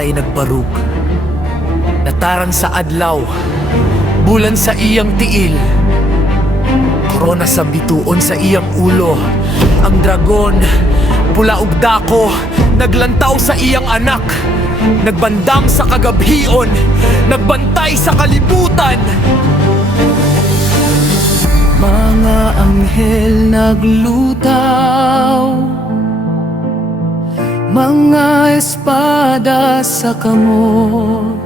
babae nagbarug. Nataran sa adlaw, bulan sa iyang tiil, korona sa bituon sa iyang ulo. Ang dragon, pula ug dako, naglantaw sa iyang anak. Nagbandam sa kagabhion, nagbantay sa kalibutan. Mga anghel naglutaw, mga espada sa kamot,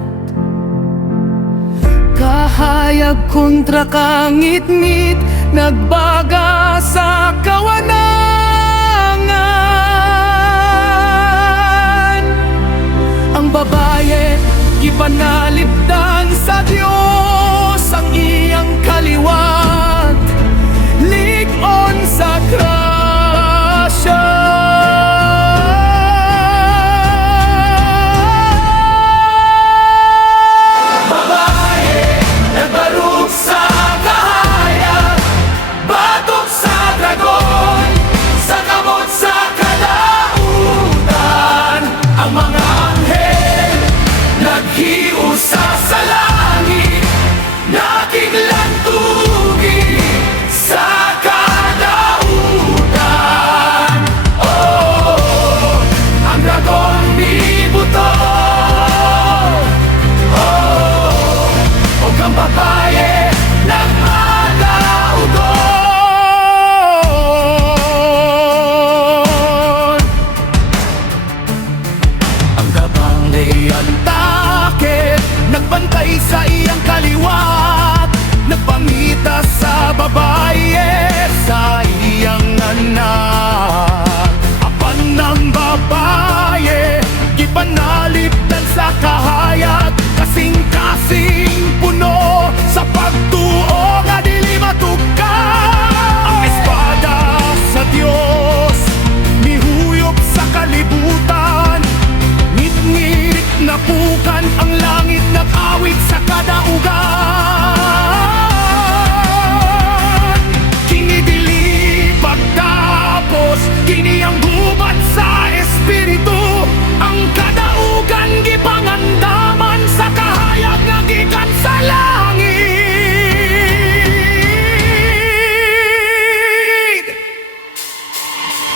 kahayag kontra kangit-ngit, nagbaga sa kawanangan. Ang babaye, ipanalipdan sa Diyos ang iyang kaliwat, lig-on sa grasya. Nagbantay sa iyang kaliwat, nagpangita sa babae, sa iyang anak. Apan ng babae, gipanalipdan sa kahayag, kasing-kasing puno sa pagtuo nga dili matugkad. Ang espada sa Dios, mihuyop sa kalibutan, ngit-ngit na pukan ang langit, nag-awit sa kadaugan. Kini dili pagtapos, kini ang gubat sa espiritu. Ang kadaugan gipangandaman sa kahayag nga gikan sa langit.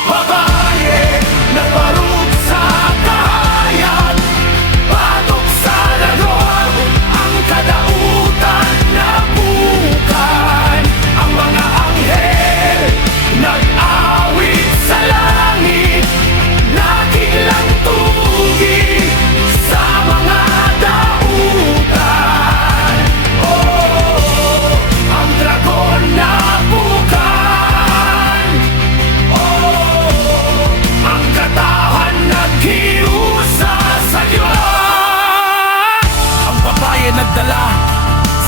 Babaye, nagbarug sa kahayag, batok sa dragon, ang kadautan na bukan. Ang mga anghel nag-awit sa langit, nakilang tugi sa mga dautan. Oh, ang dragon na bukan. Oh, ang katahan naghiusa sa Diyos. Ang babae nagdala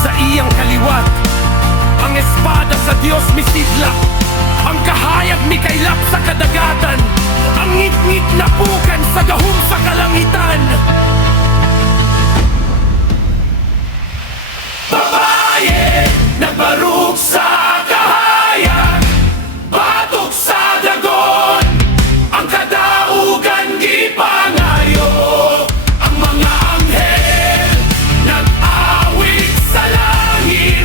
sa iyang kaliwat, ang espada sa Diyos misidla, ang kahayag mikaylap sa kadagatan, ang ngit-ngit na pukan sa gahom sa kalangitan. Babae, nagbarug sa kahayag, batok sa dragon, ang kadaugan gipangayo. Ang mga anghel nag-awit sa langit,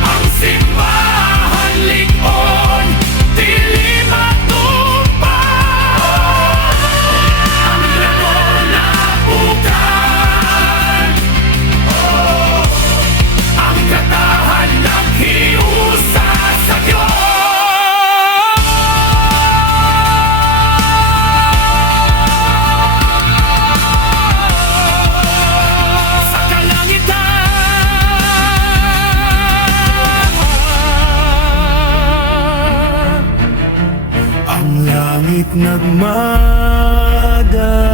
ang simbahan lig-on, dili matupad. Ang dragon na bukan. Oh, ang katahan naghiusa sa Diyos. Sa kalangitan, ang langit nagmada.